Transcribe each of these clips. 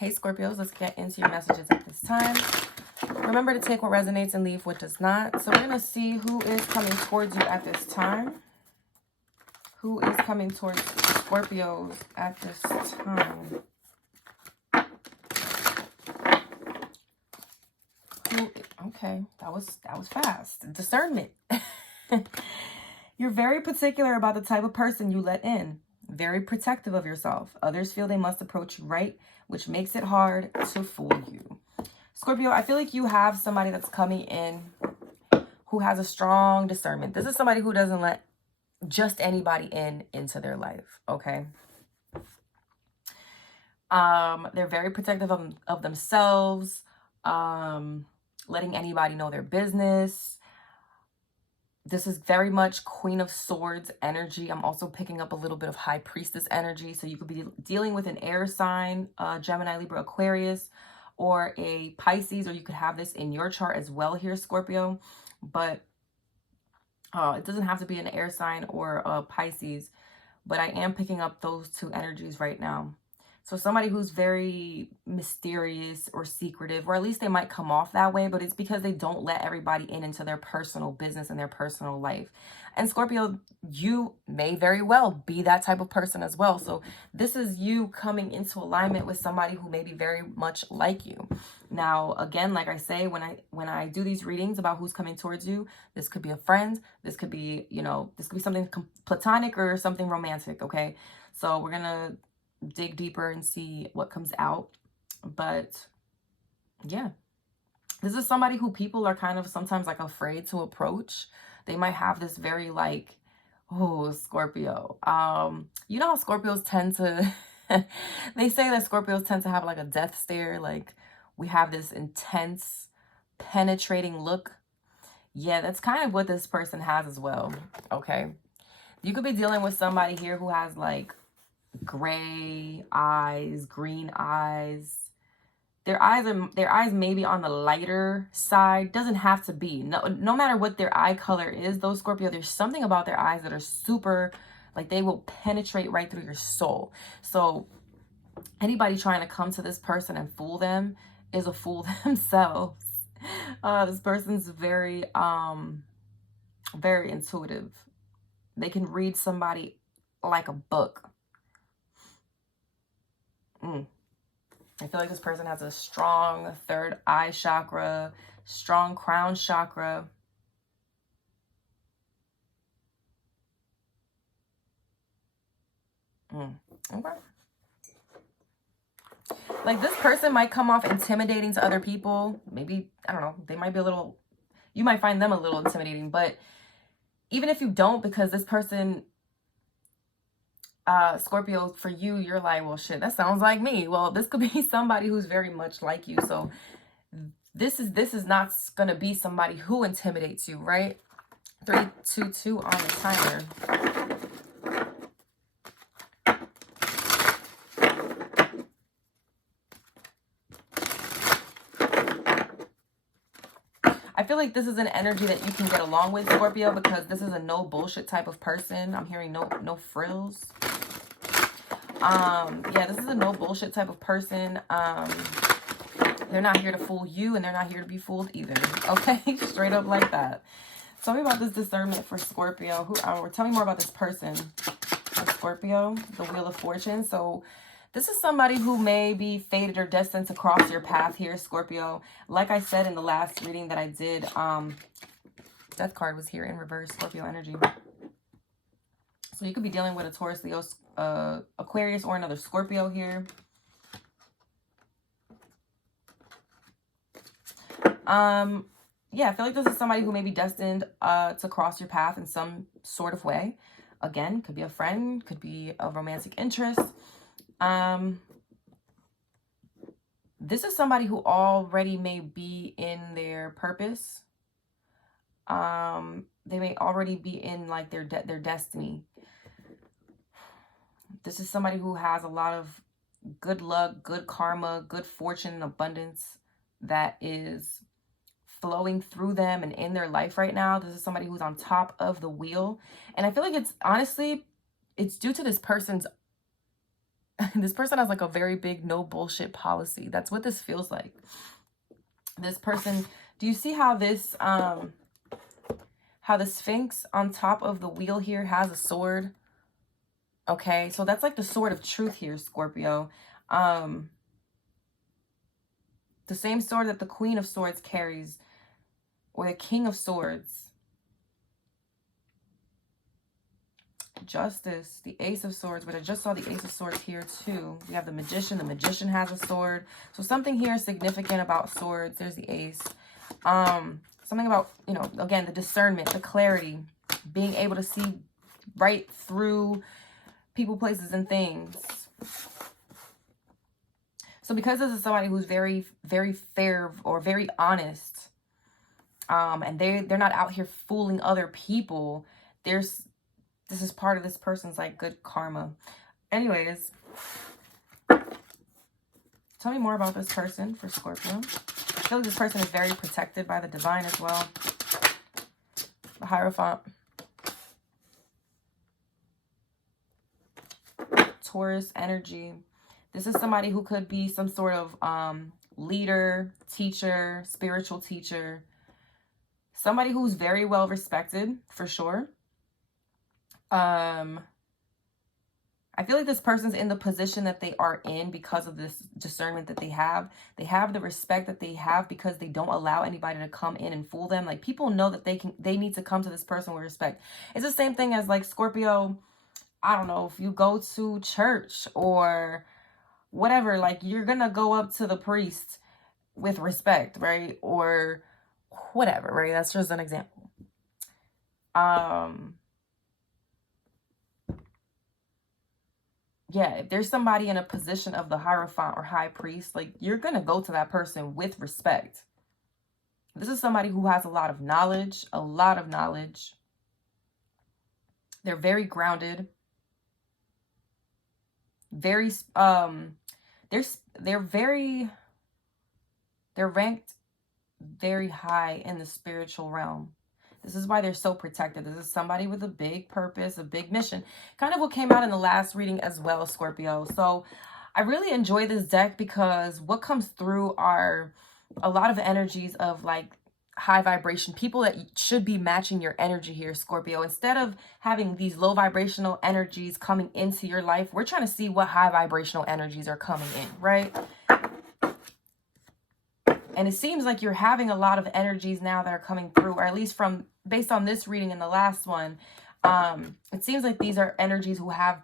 Hey, Scorpios, let's get into your messages at this time. Remember to take what resonates and leave what does not. So we're going to see who is coming towards you at this time. Who is coming towards Scorpios at this time? Okay, that was fast. Discernment. You're very particular about the type of person you let in. Very protective of yourself. Others feel they must approach you right, which makes it hard to fool you. Scorpio, I feel like you have somebody that's coming in who has a strong discernment. This is somebody who doesn't let just anybody into their life, okay? They're very protective of themselves, letting anybody know their business. This is very much Queen of Swords energy. I'm also picking up a little bit of High Priestess energy. So you could be dealing with an air sign, Gemini, Libra, Aquarius, or a Pisces, or you could have this in your chart as well here, Scorpio. But it doesn't have to be an air sign or a Pisces, but I am picking up those two energies right now. So somebody who's very mysterious or secretive, or at least they might come off that way, but it's because they don't let everybody into their personal business and their personal life. And Scorpio, you may very well be that type of person as well. So this is you coming into alignment with somebody who may be very much like you. Now, again, like I say, when I do these readings about who's coming towards you, this could be a friend, this could be, this could be something platonic or something romantic, okay? So we're going to dig deeper and see what comes out. But yeah, this is somebody who people are kind of sometimes like afraid to approach. They might have this very like, oh, Scorpio. You know how Scorpios tend to, they say that Scorpios tend to have like a death stare. Like we have this intense, penetrating look. Yeah, that's kind of what this person has as well. Okay. You could be dealing with somebody here who has like gray eyes, green eyes. Their eyes may be on the lighter side. Doesn't have to be. No matter what their eye color is, though, Scorpio, there's something about their eyes that are super, like they will penetrate right through your soul. So anybody trying to come to this person and fool them is a fool themselves. This person's very very intuitive. They can read somebody like a book. I feel like this person has a strong third eye chakra, strong crown chakra. Okay. Like this person might come off intimidating to other people. Maybe, I don't know, they might be you might find them a little intimidating, but even if you don't, because this person, Scorpio, for you, you're like, well, shit, that sounds like me. Well, this could be somebody who's very much like you. So this is not going to be somebody who intimidates you, right? 322 on the timer. I feel like this is an energy that you can get along with, Scorpio, because this is a no bullshit type of person. I'm hearing no frills. Yeah, this is a no bullshit type of person. They're not here to fool you, and they're not here to be fooled either. Okay, straight up like that. Tell me about this discernment for Scorpio. Tell me more about this person, Scorpio, the Wheel of Fortune. So this is somebody who may be fated or destined to cross your path here, Scorpio. Like I said in the last reading that I did, Death card was here in reverse, Scorpio energy. So you could be dealing with a Taurus, Leo, Aquarius, or another Scorpio here. Yeah, I feel like this is somebody who may be destined to cross your path in some sort of way. Again, could be a friend, could be a romantic interest. This is somebody who already may be in their purpose. They may already be in like their destiny. This is somebody who has a lot of good luck, good karma, good fortune, and abundance that is flowing through them and in their life right now. This is somebody who's on top of the wheel. And I feel like it's honestly, it's due to this person's This person has like a very big no bullshit policy. That's what this feels like. This person, do you see how this how the Sphinx on top of the wheel here has a sword? Okay, so that's like the sword of truth here, Scorpio. The same sword that the Queen of Swords carries, or the King of Swords. Justice, the Ace of Swords, but I just saw the Ace of Swords here too. We have the Magician. The Magician has a sword. So something here is significant about swords. There's the Ace. Something about, you know, again, the discernment, the clarity, being able to see right through people, places, and things. So because this is somebody who's very, very fair or very honest, and they're not out here fooling other people, this is part of this person's like good karma. Anyways, tell me more about this person for Scorpio. I feel like this person is very protected by the divine as well. The Hierophant. Taurus energy. This is somebody who could be some sort of leader, teacher, spiritual teacher. Somebody who's very well respected, for sure. I feel like this person's in the position that they are in because of this discernment that they have. They have the respect that they have because they don't allow anybody to come in and fool them. Like, people know that they need to come to this person with respect. It's the same thing as like Scorpio. I don't know, if you go to church or whatever, like, you're gonna go up to the priest with respect, right? Or whatever, right? That's just an example. Yeah, if there's somebody in a position of the Hierophant or High Priest, like, you're gonna go to that person with respect. This is somebody who has a lot of knowledge, They're very grounded. Very, they're ranked very high in the spiritual realm. This is why they're so protected. This is somebody with a big purpose, a big mission. Kind of what came out in the last reading as well, Scorpio. So I really enjoy this deck because what comes through are a lot of energies of like high vibration people that should be matching your energy here, Scorpio. Instead of having these low vibrational energies coming into your life, we're trying to see what high vibrational energies are coming in, right? And it seems like you're having a lot of energies now that are coming through, or at least from based on this reading and the last one. It seems like these are energies who have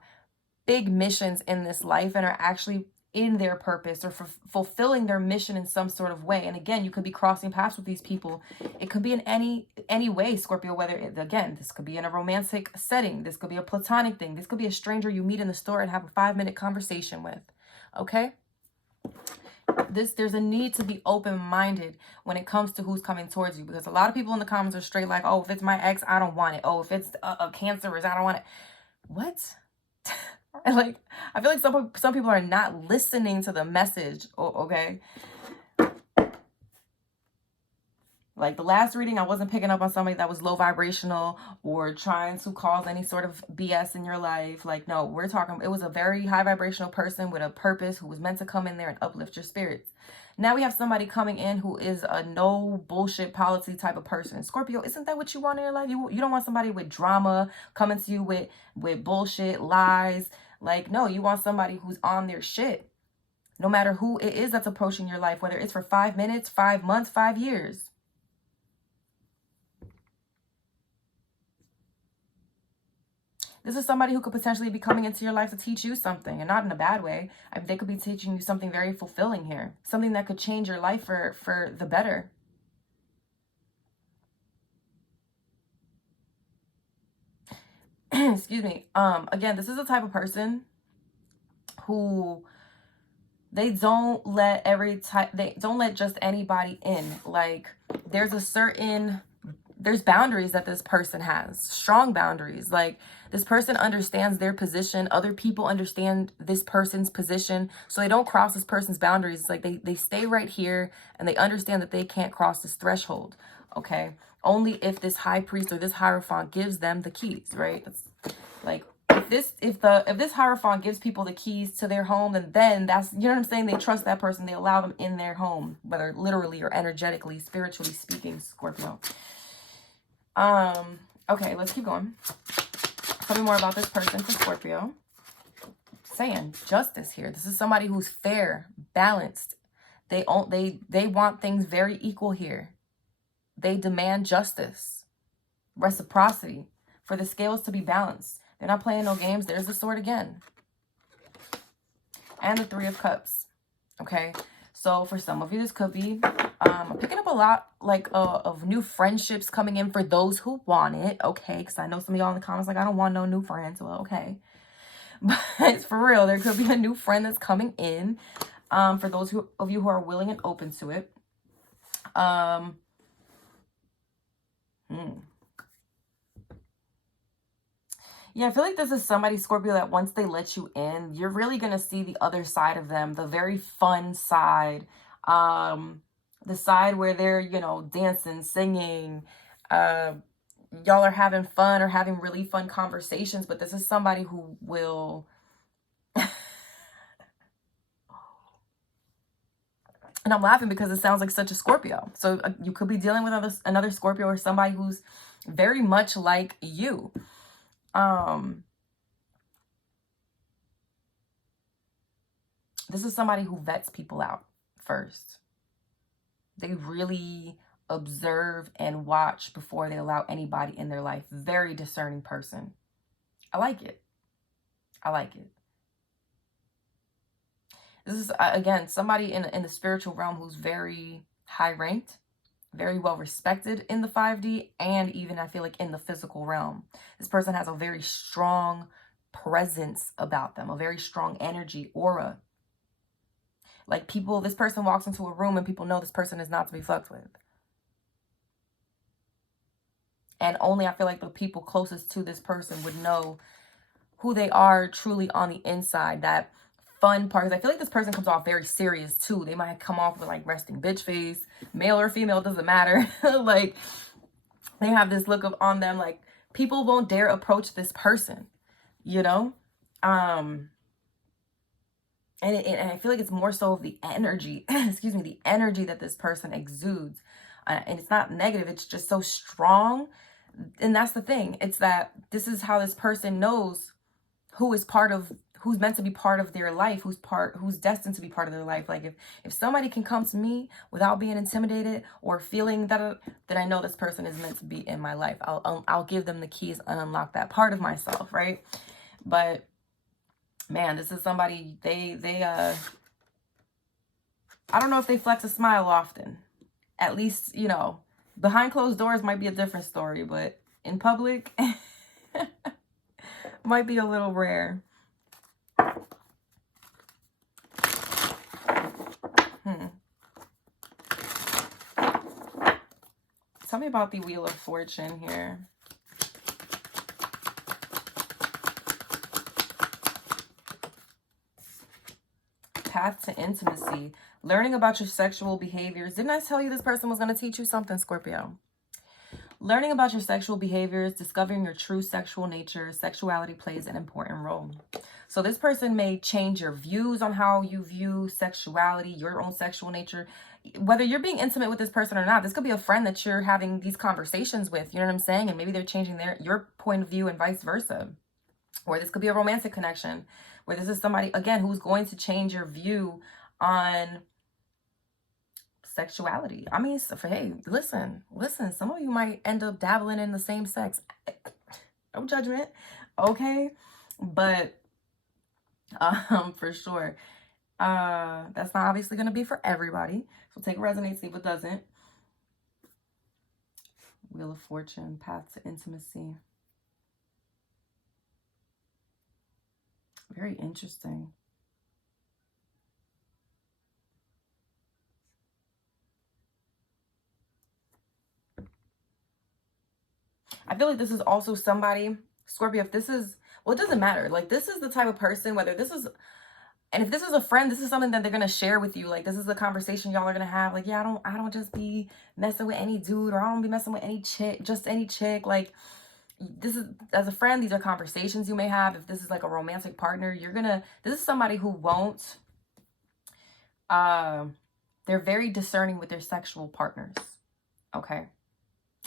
big missions in this life and are actually in their purpose or fulfilling their mission in some sort of way. And again, you could be crossing paths with these people. It could be in any way, Scorpio, whether, again, this could be in a romantic setting. This could be a platonic thing. This could be a stranger you meet in the store and have a 5-minute conversation with. Okay? There's a need to be open-minded when it comes to who's coming towards you, because a lot of people in the comments are straight like, oh, if it's my ex, I don't want it. Oh, if it's a cancerous, I don't want it. What? And like, I feel like some people are not listening to the message. Okay. Like the last reading, I wasn't picking up on somebody that was low vibrational or trying to cause any sort of BS in your life. Like, no, we're talking, it was a very high vibrational person with a purpose who was meant to come in there and uplift your spirits. Now we have somebody coming in who is a no bullshit policy type of person. Scorpio, isn't that what you want in your life? You don't want somebody with drama coming to you with bullshit, lies. Like, no, you want somebody who's on their shit. No matter who it is that's approaching your life, whether it's for 5 minutes, 5 months, 5 years. This is somebody who could potentially be coming into your life to teach you something, and not in a bad way. I mean, they could be teaching you something very fulfilling here. Something that could change your life for the better. Excuse me. Again, this is the type of person who they don't let just anybody in. Like, there's boundaries that this person has, strong boundaries. Like, this person understands their position. Other people understand this person's position. So they don't cross this person's boundaries. Like, they stay right here and they understand that they can't cross this threshold. Okay. Only if this high priest or this hierophant gives them the keys, right? It's like, if this Hierophant gives people the keys to their home, then that's, you know what I'm saying? They trust that person. They allow them in their home, whether literally or energetically, spiritually speaking, Scorpio. Okay, let's keep going. Tell me more about this person for Scorpio. Saying justice here. This is somebody who's fair, balanced. They want things very equal here. They demand justice, reciprocity, for the scales to be balanced. They're not playing no games. There's the sword again. And the Three of Cups. Okay. So for some of you, this could be I'm picking up a lot like of new friendships coming in for those who want it. Okay. Because I know some of y'all in the comments like, I don't want no new friends. Well, okay. But it's for real. There could be a new friend that's coming in for those of you who are willing and open to it. Yeah, I feel like this is somebody, Scorpio, that once they let you in, you're really going to see the other side of them, the very fun side, the side where they're, you know, dancing, singing, y'all are having fun or having really fun conversations, but this is somebody who will... And I'm laughing because it sounds like such a Scorpio. So you could be dealing with another Scorpio or somebody who's very much like you. This is somebody who vets people out first. They really observe and watch before they allow anybody in their life. Very discerning person. I like it. I like it. This is, again, somebody in the spiritual realm who's very high ranked, very well respected in the 5D, and even I feel like in the physical realm. This person has a very strong presence about them, a very strong energy, aura. Like people, this person walks into a room and people know this person is not to be fucked with. And only I feel like the people closest to this person would know who they are truly on the inside. That fun part. I feel like this person comes off very serious too. They might come off with like resting bitch face, male or female, doesn't matter. Like they have this look of on them like people won't dare approach this person, you know? And I feel like it's more so of the energy, excuse me, the energy that this person exudes. And it's not negative. It's just so strong. And that's the thing. It's that this is how this person knows who is part of, who's meant to be part of their life, who's destined to be part of their life. Like if somebody can come to me without being intimidated or feeling that I know this person is meant to be in my life. I'll give them the keys and unlock that part of myself, right? But man, this is somebody, I don't know if they flex a smile often. At least, you know, behind closed doors might be a different story, but in public might be a little rare. Tell me about the Wheel of Fortune here. Path to intimacy. Learning about your sexual behaviors. Didn't I tell you this person was going to teach you something, Scorpio? Learning about your sexual behaviors, discovering your true sexual nature, sexuality plays an important role. So this person may change your views on how you view sexuality, your own sexual nature. Whether you're being intimate with this person or not, this could be a friend that you're having these conversations with, you know what I'm saying? And maybe they're changing your point of view and vice versa. Or this could be a romantic connection where this is somebody, again, who's going to change your view on sexuality. I mean, so, hey, listen, some of you might end up dabbling in the same sex. No judgment, okay? But for sure, that's not obviously going to be for everybody. So take what resonates, leave what doesn't. Wheel of Fortune, path to intimacy. Very interesting. I feel like this is also somebody, Scorpio, if this is, well, it doesn't matter. Like, this is the type of person, whether this is, and if this is a friend, this is something that they're going to share with you. Like, this is the conversation y'all are going to have. Like, yeah, I don't just be messing with any dude, or I don't be messing with any chick, just any chick. Like, this is, as a friend, these are conversations you may have. If this is like a romantic partner, this is somebody who won't, they're very discerning with their sexual partners. Okay.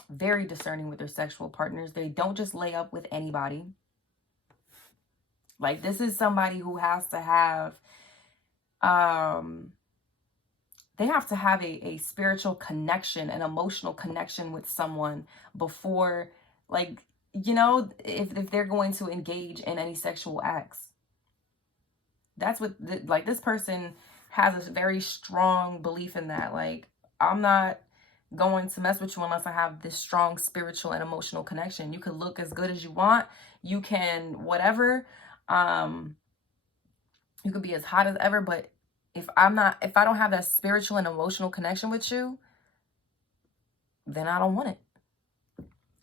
Very discerning with their sexual partners. They don't just lay up with anybody. Like, this is somebody who has to have, they have to have a spiritual connection, an emotional connection with someone before, like, if they're going to engage in any sexual acts. That's what, like, this person has a very strong belief in that. Like, I'm not going to mess with you unless I have this strong spiritual and emotional connection. You can look as good as you want. You can whatever. You could be as hot as ever, but if I don't have that spiritual and emotional connection with you, then I don't want it.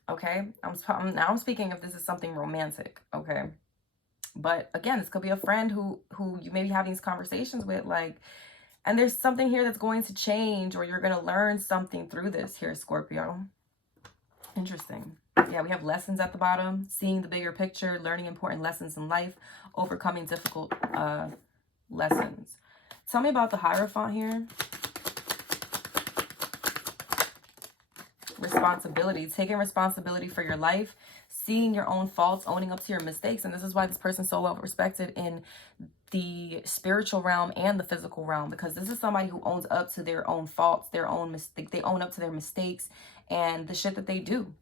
Okay? I'm speaking if this is something romantic, okay? But again, this could be a friend who you may be having these conversations with, like, and there's something here that's going to change, or you're going to learn something through this here, Scorpio. Interesting. Yeah, we have lessons at the bottom, seeing the bigger picture, learning important lessons in life, overcoming difficult lessons. Tell me about the Hierophant here. Responsibility, taking responsibility for your life, seeing your own faults, owning up to your mistakes. And this is why this person's so well respected in the spiritual realm and the physical realm, because this is somebody who owns up to their own faults, their own mistake. They own up to their mistakes and the shit that they do.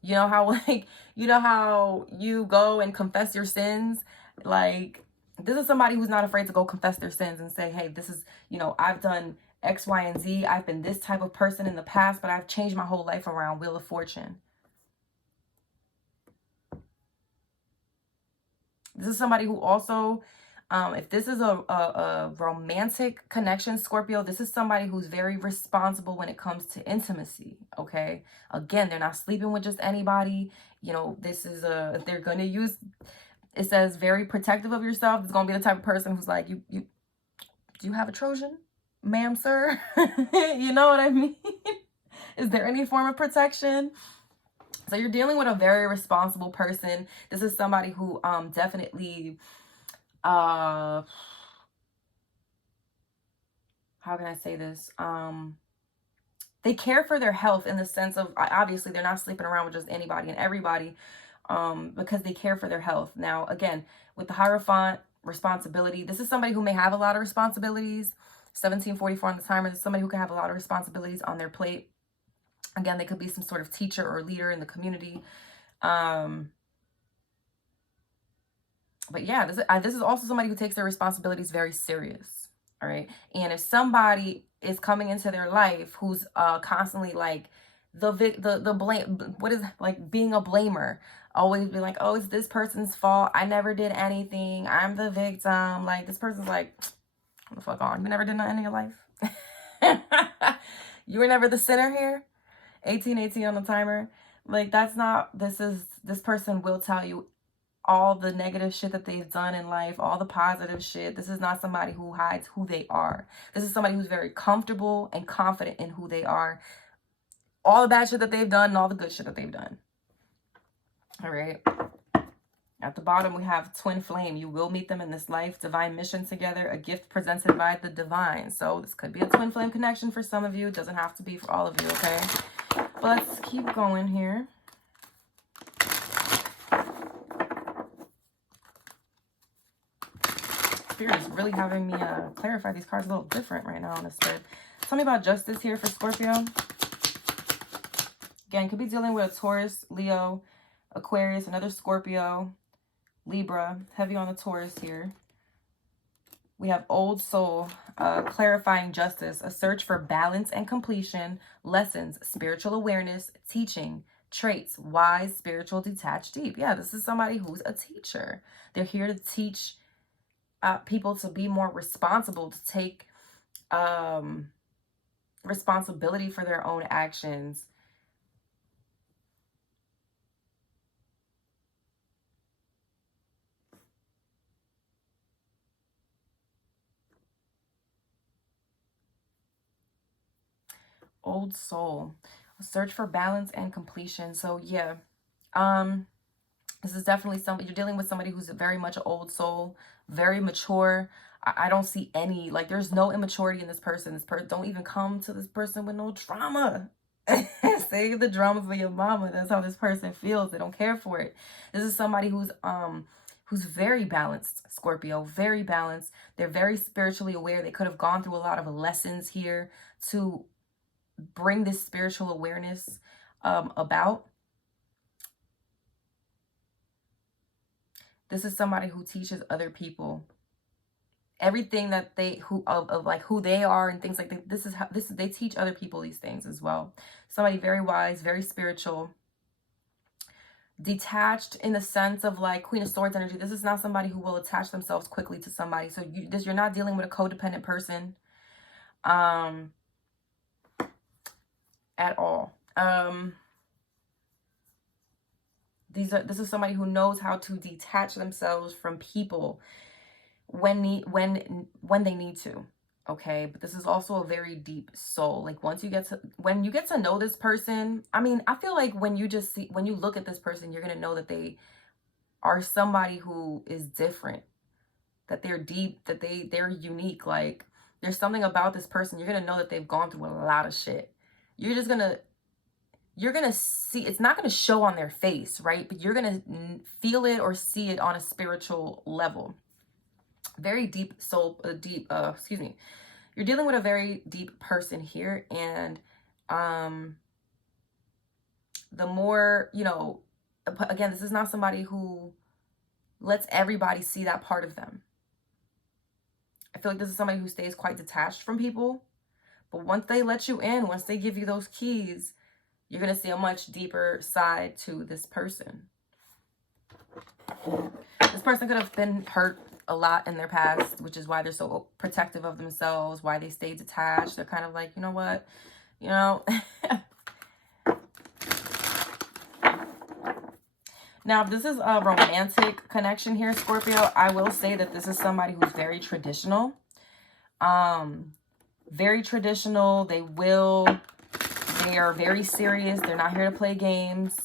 You know how, like, how you go and confess your sins? Like, this is somebody who's not afraid to go confess their sins and say, hey, this is, I've done X, Y, and Z. I've been this type of person in the past, but I've changed my whole life around. Wheel of Fortune. This is somebody who also, if this is a romantic connection, Scorpio, this is somebody who's very responsible when it comes to intimacy, okay? Again, they're not sleeping with just anybody. This is they're going to use, it says very protective of yourself. It's going to be the type of person who's like, do you have a Trojan, ma'am, sir? You know what I mean? Is there any form of protection? So you're dealing with a very responsible person. This is somebody who definitely, how can I say this? They care for their health in the sense of, obviously, they're not sleeping around with just anybody and everybody, because they care for their health. Now, again, with the Hierophant, responsibility, this is somebody who may have a lot of responsibilities. 1744 on the timer. This is somebody who can have a lot of responsibilities on their plate. Again, they could be some sort of teacher or leader in the community. But yeah, this is also somebody who takes their responsibilities very serious. All right. And if somebody is coming into their life who's constantly like the blame, what is, like, being a blamer, always be like, oh, it's this person's fault. I never did anything. I'm the victim. Like, this person's like, what the fuck on? You never did nothing in your life. You were never the sinner here. 1818 on the timer. Like, that's not, this person will tell you all the negative shit that they've done in life, all the positive shit. This is not somebody who hides who they are. This is somebody who's very comfortable and confident in who they are. All the bad shit that they've done and all the good shit that they've done. All right. At the bottom, we have twin flame. You will meet them in this life. Divine mission together. A gift presented by the divine. So this could be a twin flame connection for some of you. It doesn't have to be for all of you, okay? But let's keep going here. Spirit is really having me clarify these cards a little different right now on the spread. Tell me about justice here for Scorpio. Again, could be dealing with a Taurus, Leo, Aquarius, another Scorpio, Libra. Heavy on the Taurus here. We have old soul, clarifying justice, a search for balance and completion, lessons, spiritual awareness, teaching, traits, wise, spiritual, detached, deep. Yeah, this is somebody who's a teacher. They're here to teach people to be more responsible, to take responsibility for their own actions. Old soul, a search for balance and completion. So yeah, This is definitely somebody, you're dealing with somebody who's very much an old soul, very mature. I don't see any, like, there's no immaturity in this person. Don't even come to this person with no drama. Save the drama for your mama. That's how this person feels. They don't care for it. This is somebody who's very balanced, Scorpio, very balanced. They're very spiritually aware. They could have gone through a lot of lessons here to bring this spiritual awareness about. This is somebody who teaches other people everything that they of like who they are and things like that. They teach other people these things as well. Somebody very wise, very spiritual, detached in the sense of like Queen of Swords energy. This is not somebody who will attach themselves quickly to somebody. So you're not dealing with a codependent person at all. This is somebody who knows how to detach themselves from people when they need to. Okay, but this is also a very deep soul. Like when you get to know this person, I mean, I feel like when you look at this person, you're gonna know that they are somebody who is different, that they're deep, that they're unique. Like there's something about this person. You're gonna know that they've gone through a lot of shit. You're gonna see, it's not gonna show on their face, right? But you're gonna feel it or see it on a spiritual level. Very deep soul, excuse me. You're dealing with a very deep person here, and the more, again, this is not somebody who lets everybody see that part of them. I feel like this is somebody who stays quite detached from people, but once they let you in, once they give you those keys, you're going to see a much deeper side to this person. This person could have been hurt a lot in their past, which is why they're so protective of themselves, why they stay detached. They're kind of like, you know what, Now, if this is a romantic connection here, Scorpio, I will say that this is somebody who's very traditional. Very traditional. They are very serious. They're not here to play games.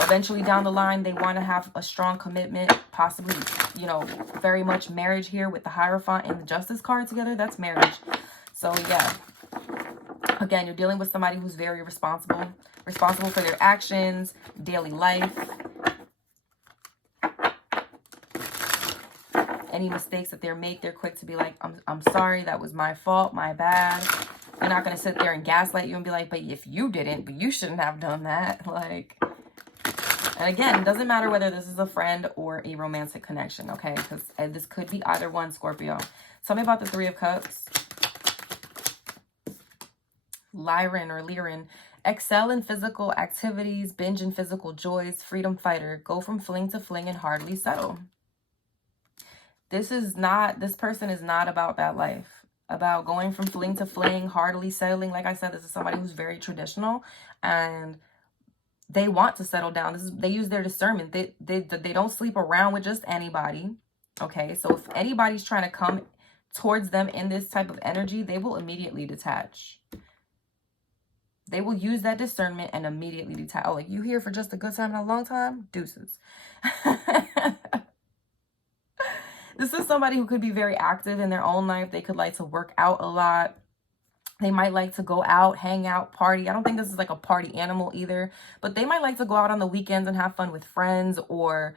Eventually down the line, they want to have a strong commitment, possibly, very much marriage here with the Hierophant and the Justice card together. That's marriage. So, yeah. Again, you're dealing with somebody who's very responsible for their actions, daily life. Any mistakes that they make, they're quick to be like, I'm sorry, that was my fault, my bad. They're not going to sit there and gaslight you and be like, but if you didn't, but you shouldn't have done that. Like, and again, it doesn't matter whether this is a friend or a romantic connection, okay? Because this could be either one, Scorpio. Tell me about the Three of Cups. Lyran. Excel in physical activities, binge in physical joys, freedom fighter. Go from fling to fling and hardly settle. This person is not about that life. About going from fling to fling, hardly settling. Like I said, this is somebody who's very traditional and they want to settle down. They use their discernment. They don't sleep around with just anybody. Okay, so if anybody's trying to come towards them in this type of energy, they will immediately detach. They will use that discernment and immediately detach. Oh, like, you here for just a good time and a long time? Deuces. This is somebody who could be very active in their own life. They could like to work out a lot. They might like to go out, hang out, party. I don't think this is like a party animal either, but they might like to go out on the weekends and have fun with friends, or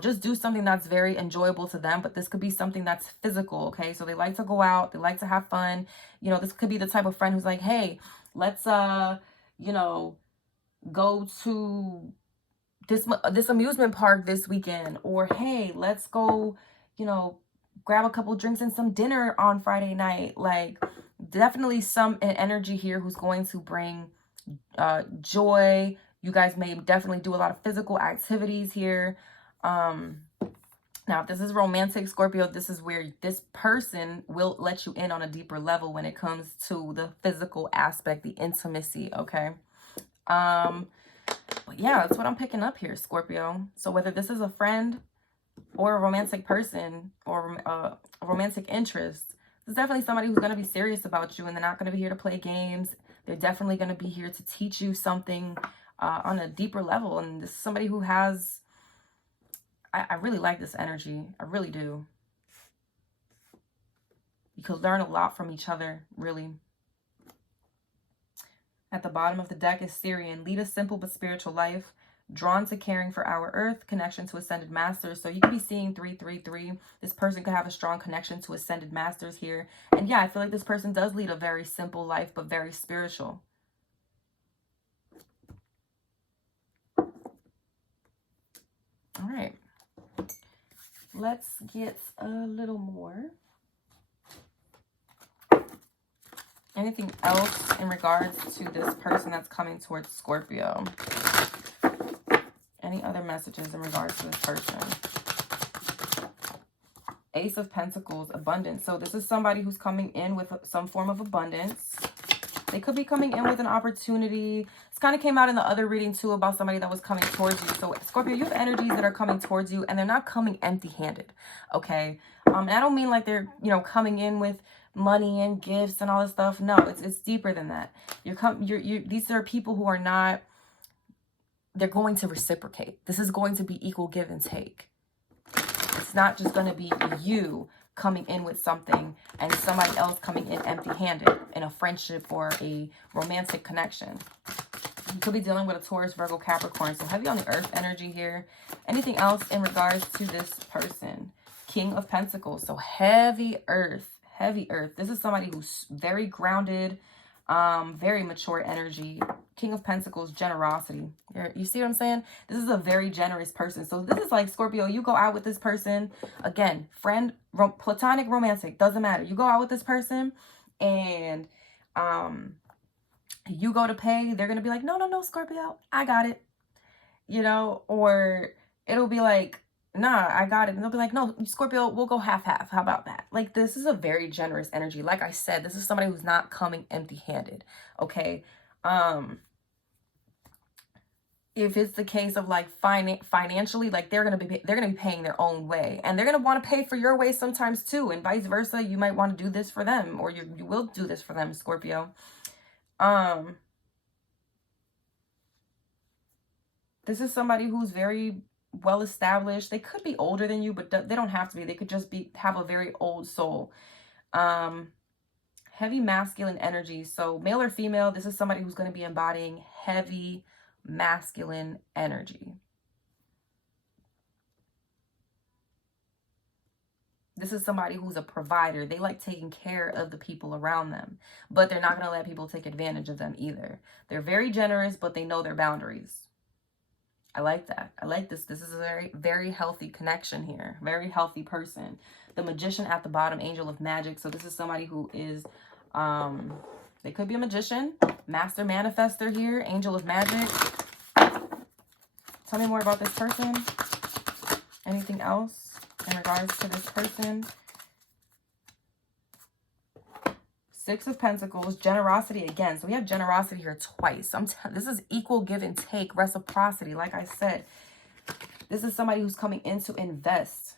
just do something that's very enjoyable to them. But this could be something that's physical, okay? So they like to go out. They like to have fun. This could be the type of friend who's like, hey, let's, go to this amusement park this weekend. Or, hey, let's go, grab a couple drinks and some dinner on Friday night. Like, definitely an energy here who's going to bring joy. You guys may definitely do a lot of physical activities here. Now, if this is romantic, Scorpio, this is where this person will let you in on a deeper level when it comes to the physical aspect, the intimacy, okay? But yeah, that's what I'm picking up here, Scorpio. So whether this is a friend or a romantic person or a romantic interest, there's definitely somebody who's going to be serious about you, and they're not going to be here to play games. They're definitely going to be here to teach you something on a deeper level. And this is somebody who has, I really like this energy. I really do. You could learn a lot from each other, really. At the bottom of the deck is Syrian. Lead a simple but spiritual life. Drawn to caring for our earth. Connection to ascended masters. So you could be seeing 333. This person could have a strong connection to ascended masters here. And yeah, I feel like this person does lead a very simple life, but very spiritual. All right. Let's get a little more. Anything else in regards to this person that's coming towards Scorpio? Any other messages in regards to this person? Ace of Pentacles, abundance. So this is somebody who's coming in with some form of abundance. They could be coming in with an opportunity. This kind of came out in the other reading too about somebody that was coming towards you. So Scorpio, you have energies that are coming towards you and they're not coming empty-handed, okay? And I don't mean like they're, you know, coming in with money and gifts and all this stuff. No, it's deeper than that. These are people who are not, they're going to reciprocate. This is going to be equal give and take. It's not just going to be you coming in with something and somebody else coming in empty-handed in a friendship or a romantic connection. You could be dealing with a Taurus, Virgo, Capricorn. So heavy on the earth energy here. Anything else in regards to this person? King of Pentacles. So heavy earth. Heavy earth. This is somebody who's very grounded, very mature energy. King of Pentacles, generosity. You see what I'm saying? This is a very generous person. So this is like Scorpio, you go out with this person. Again, friend, platonic, romantic, doesn't matter. You go out with this person and you go to pay. They're going to be like, no, Scorpio, I got it. You know, or it'll be like, nah, I got it. And they'll be like, no, Scorpio, we'll go half-half. How about that? Like, this is a very generous energy. Like I said, this is somebody who's not coming empty-handed. Okay. If it's the case of like financially, like they're gonna be paying their own way, and they're gonna want to pay for your way sometimes too, and vice versa. You might want to do this for them, or you will do this for them, Scorpio. This is somebody who's very well established. They could be older than you, but they don't have to be. They could just have a very old soul. Heavy masculine energy. So male or female, this is somebody who's going to be embodying heavy masculine energy. This is somebody who's a provider. They like taking care of the people around them, but they're not going to let people take advantage of them either. They're very generous, but they know their boundaries. I like that. I like this. This is a very, very healthy connection here. Very healthy person. The Magician at the bottom, Angel of Magic. So this is somebody who is, they could be a magician, master manifester here, Angel of Magic. Tell me more about this person. Anything else in regards to this person? Six of Pentacles, generosity again. So we have generosity here twice. This is equal give and take, reciprocity. Like I said, this is somebody who's coming in to invest.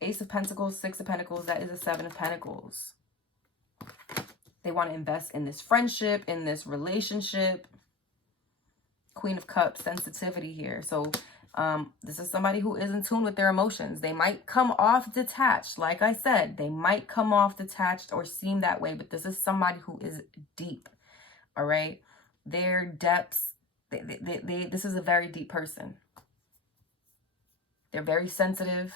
Ace of Pentacles, Six of Pentacles, that is a Seven of Pentacles. They want to invest in this friendship, in this relationship. Queen of Cups, sensitivity here. So this is somebody who is in tune with their emotions. They might come off detached. Like I said, they might come off detached or seem that way, but this is somebody who is deep. All right. Their depths, this is a very deep person. They're very sensitive.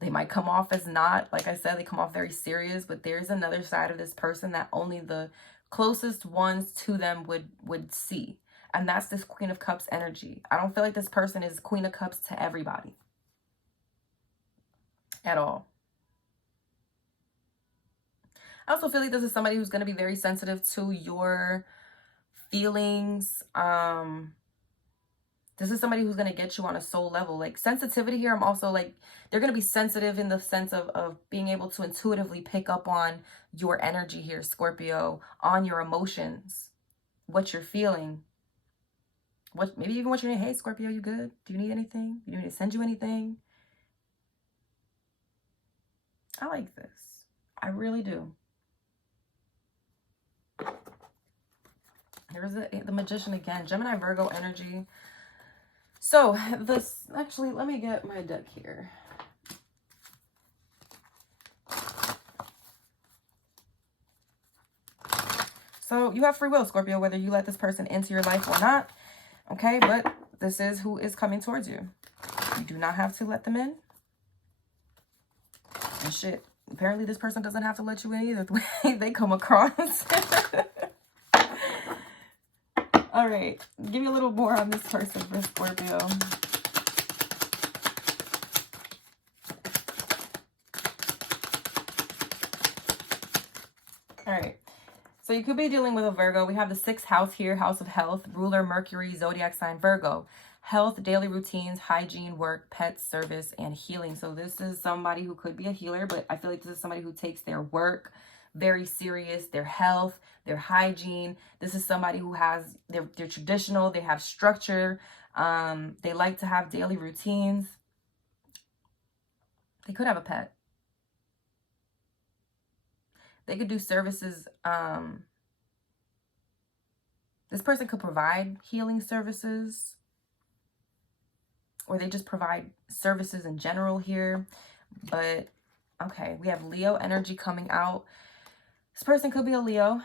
They might come off as not, like I said, they come off very serious, but there's another side of this person that only the closest ones to them would see. And that's this Queen of Cups energy. I don't feel like this person is Queen of Cups to everybody. At all. I also feel like this is somebody who's going to be very sensitive to your feelings. This is somebody who's going to get you on a soul level. Like sensitivity here, I'm also like, they're going to be sensitive in the sense of being able to intuitively pick up on your energy here, Scorpio, on your emotions, what you're feeling. Maybe even what you're doing. Hey, Scorpio, you good? Do you need anything? Do you need me to send you anything? I like this. I really do. Here's the Magician again. Gemini, Virgo energy. So this, actually, let me get my deck here. So you have free will, Scorpio, whether you let this person into your life or not. Okay, but this is who is coming towards you. You do not have to let them in. And shit, apparently this person doesn't have to let you in either, the way they come across. All right, give me a little more on this person for Scorpio. All right, so you could be dealing with a Virgo. We have the 6th house here, house of health, ruler Mercury, zodiac sign Virgo. Health, daily routines, hygiene, work, pets, service, and healing. So this is somebody who could be a healer, but I feel like this is somebody who takes their work very serious, their health, their hygiene. This is somebody who has, they're traditional, they have structure. They like to have daily routines. They could have a pet. They could do services. This person could provide healing services, or they just provide services in general here. But okay, we have Leo energy coming out. This person could be a Leo.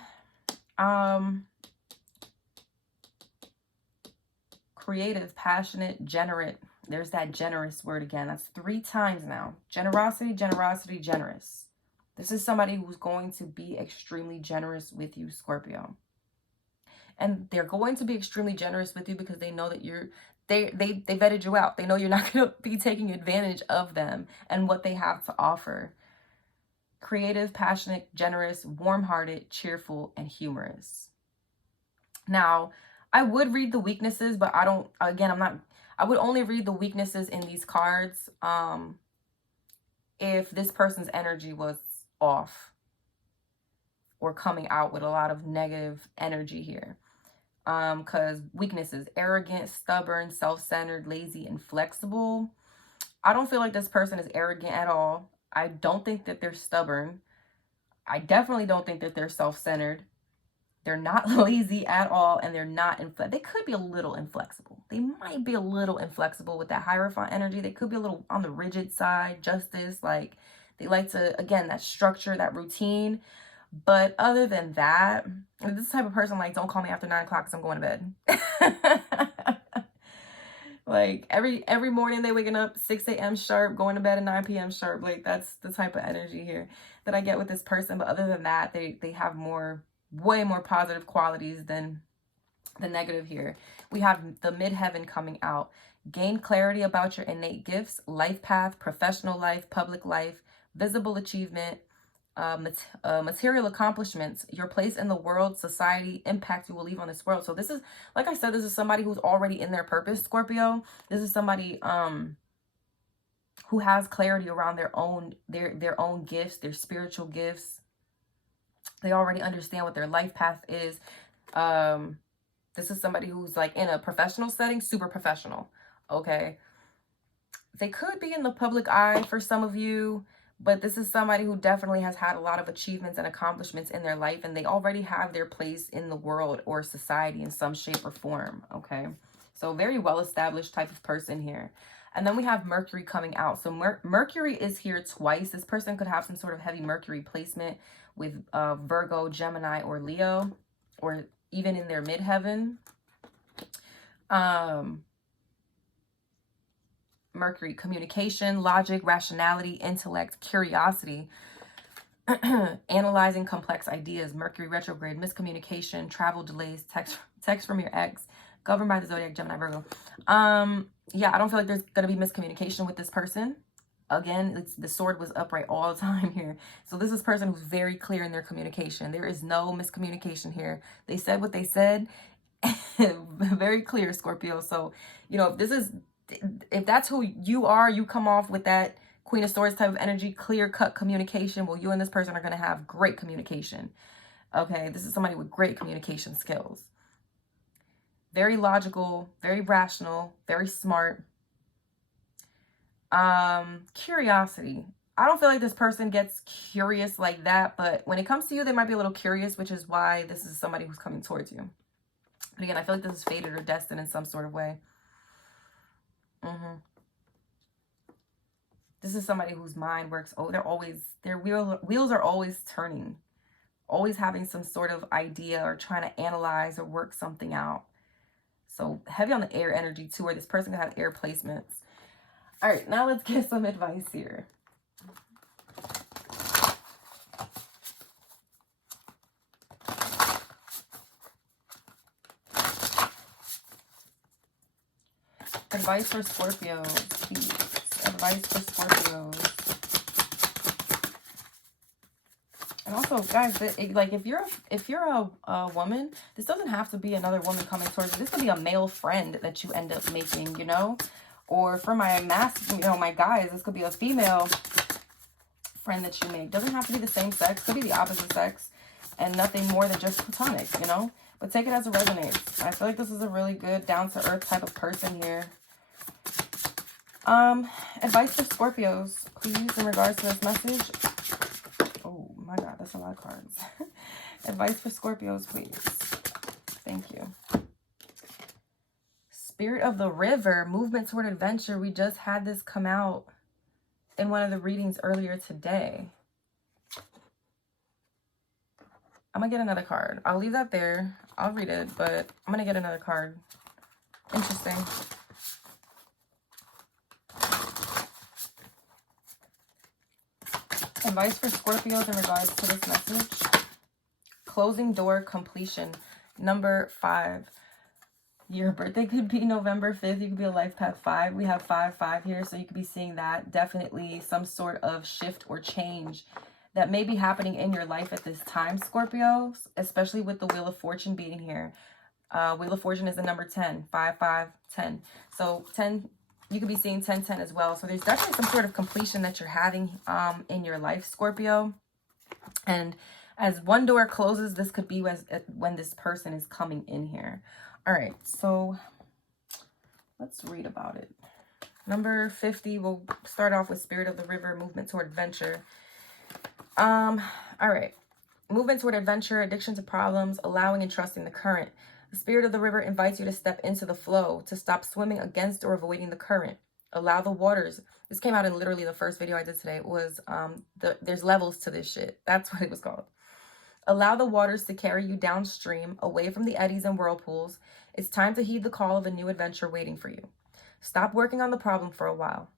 Creative, passionate, generous. There's that generous word again. That's 3 times now. Generosity, generosity, generous. This is somebody who's going to be extremely generous with you, Scorpio. And they're going to be extremely generous with you because they know that they vetted you out. They know you're not going to be taking advantage of them and what they have to offer. Creative, passionate, generous, warm-hearted, cheerful, and humorous. Now, I would read the weaknesses, but I would only read the weaknesses in these cards if this person's energy was off or coming out with a lot of negative energy here. Because weaknesses: arrogant, stubborn, self-centered, lazy, and flexible. I don't feel like this person is arrogant at all. I don't think that they're stubborn. I definitely don't think that they're self-centered. They're not lazy at all, and they're not they could be a little inflexible. They might be a little inflexible with that Hierophant energy. They could be a little on the rigid side, justice, like they like to, again, that structure, that routine. But other than that, this type of person, like, don't call me after 9 o'clock because I'm going to bed. Like every morning they waking up 6 a.m. sharp, going to bed at 9 p.m. sharp. Like that's the type of energy here that I get with this person. But other than that, they have way more positive qualities than the negative here. We have the midheaven coming out. Gain clarity about your innate gifts, life path, professional life, public life, visible achievement, material accomplishments, your place in the world, society, impact you will leave on this world. So this is, like I said, this is somebody who's already in their purpose, Scorpio. This is somebody who has clarity around their own gifts, their spiritual gifts. They already understand what their life path is. This is somebody who's like in a professional setting, super professional. Okay. They could be in the public eye for some of you, but this is somebody who definitely has had a lot of achievements and accomplishments in their life, and they already have their place in the world or society in some shape or form, okay? So very well-established type of person here. And then we have Mercury coming out. So Mercury is here twice. This person could have some sort of heavy Mercury placement with Virgo, Gemini, or Leo, or even in their midheaven. Mercury, communication, logic, rationality, intellect, curiosity, analyzing complex ideas. Mercury retrograde, miscommunication, travel delays, text from your ex, governed by the zodiac, Gemini, Virgo. Yeah, I don't feel like there's going to be miscommunication with this person. Again, the sword was upright all the time here. So this is a person who's very clear in their communication. There is no miscommunication here. They said what they said. Very clear, Scorpio. So, you know, if that's who you are, you come off with that Queen of Swords type of energy, clear-cut communication. Well, you and this person are going to have great communication. Okay, this is somebody with great communication skills. Very logical, very rational, very smart. Curiosity. I don't feel like this person gets curious like that, but when it comes to you, they might be a little curious, which is why this is somebody who's coming towards you. But again, I feel like this is fated or destined in some sort of way. This is somebody whose mind works. Oh, their wheels are always turning, always having some sort of idea or trying to analyze or work something out. So heavy on the air energy too, where this person could have air placements. All right, now let's get some advice here. Advice for Scorpios, please. Advice for Scorpios. And also, guys, like if you're a woman, this doesn't have to be another woman coming towards you. This could be a male friend that you end up making, you know? Or for my my guys, this could be a female friend that you make. Doesn't have to be the same sex. Could be the opposite sex. And nothing more than just platonic, you know? But take it as it resonates. I feel like this is a really good down-to-earth type of person here. Advice for Scorpios, please, in regards to this message. Oh my God, that's a lot of cards. Advice for Scorpios, please. Thank you. Spirit of the River, movement toward adventure. We just had this come out in one of the readings earlier today. I'm gonna get another card. I'll leave that there. I'll read it, but I'm gonna get another card. Interesting. Advice for Scorpios in regards to this message. Closing door completion. Number 5. Your birthday could be November 5th. You could be a life path 5. We have 5-5 here, so you could be seeing that. Definitely some sort of shift or change that may be happening in your life at this time, Scorpios, especially with the Wheel of Fortune being here. Wheel of Fortune is the number 10. 5, 5, 10. So 10, you could be seeing 10, 10 as well. So there's definitely some sort of completion that you're having in your life, Scorpio. And as one door closes, this could be when this person is coming in here. All right, so let's read about it. Number 50, we'll start off with Spirit of the River, movement toward adventure. All right. Movement toward adventure, addiction to problems, allowing and trusting the current. The Spirit of the River invites you to step into the flow, to stop swimming against or avoiding the current. Allow the waters. This came out in literally the first video I did today. It was, there's levels to this shit. That's what it was called. Allow the waters to carry you downstream, away from the eddies and whirlpools. It's time to heed the call of a new adventure waiting for you. Stop working on the problem for a while.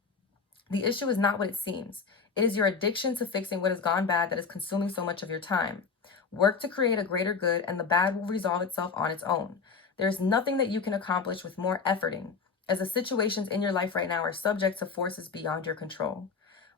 The issue is not what it seems. It is your addiction to fixing what has gone bad that is consuming so much of your time. Work to create a greater good, and the bad will resolve itself on its own. There is nothing that you can accomplish with more efforting, as the situations in your life right now are subject to forces beyond your control.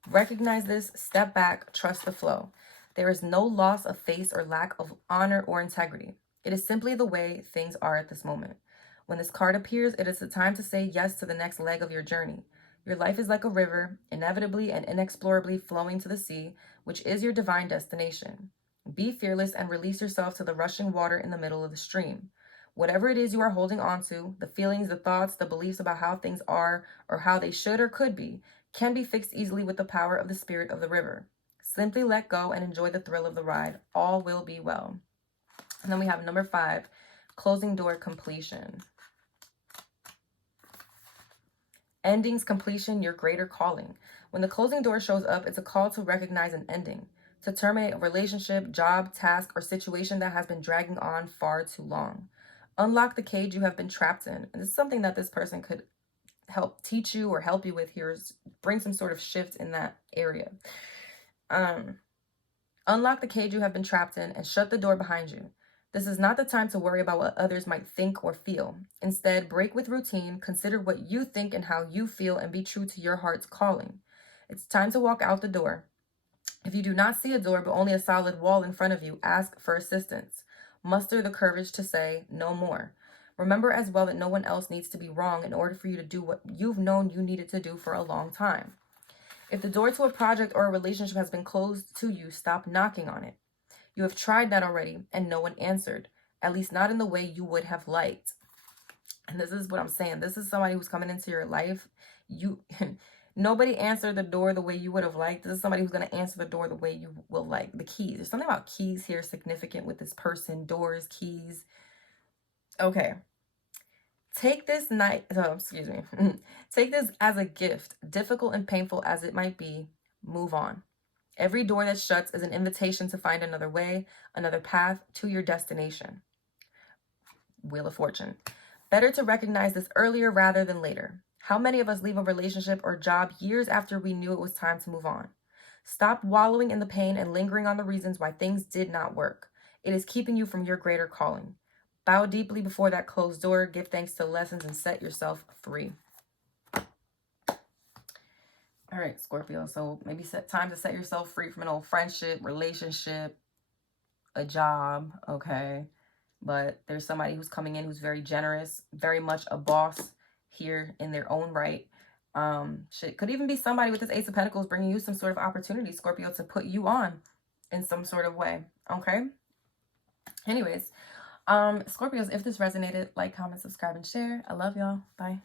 Recognize this, step back, trust the flow. There is no loss of face or lack of honor or integrity. It is simply the way things are at this moment. When this card appears, it is the time to say yes to the next leg of your journey. Your life is like a river, inevitably and inexplorably flowing to the sea, which is your divine destination. Be fearless and release yourself to the rushing water in the middle of the stream. Whatever it is you are holding on to, the feelings, the thoughts, the beliefs about how things are or how they should or could be, can be fixed easily with the power of the Spirit of the River. Simply let go and enjoy the thrill of the ride. All will be well. And then we have number 5, closing door completion. Endings, completion, your greater calling. When the closing door shows up, it's a call to recognize an ending, to terminate a relationship, job, task, or situation that has been dragging on far too long. Unlock the cage you have been trapped in. And this is something that this person could help teach you or help you with here, is bring some sort of shift in that area. Unlock the cage you have been trapped in and shut the door behind you. This is not the time to worry about what others might think or feel. Instead, break with routine, consider what you think and how you feel, and be true to your heart's calling. It's time to walk out the door. If you do not see a door but only a solid wall in front of you, ask for assistance. Muster the courage to say no more. Remember as well that no one else needs to be wrong in order for you to do what you've known you needed to do for a long time. If the door to a project or a relationship has been closed to you, stop knocking on it. You have tried that already and no one answered, at least not in the way you would have liked. And this is what I'm saying. This is somebody who's coming into your life. Nobody answered the door the way you would have liked. This is somebody who's going to answer the door the way you will like. The keys. There's something about keys here significant with this person. Doors, keys. Okay. Take this night, oh, excuse me. Take this as a gift, difficult and painful as it might be. Move on. Every door that shuts is an invitation to find another way, another path to your destination. Wheel of Fortune. Better to recognize this earlier rather than later. How many of us leave a relationship or job years after we knew it was time to move on? Stop wallowing in the pain and lingering on the reasons why things did not work. It is keeping you from your greater calling. Bow deeply before that closed door, give thanks to lessons, and set yourself free. All right, Scorpio. So maybe time to set yourself free from an old friendship, relationship, a job, okay? But there's somebody who's coming in who's very generous, very much a boss here in their own right. Could even be somebody with this Ace of Pentacles bringing you some sort of opportunity, Scorpio, to put you on in some sort of way, okay? Anyways, Scorpios, if this resonated, like, comment, subscribe, and share. I love y'all. Bye.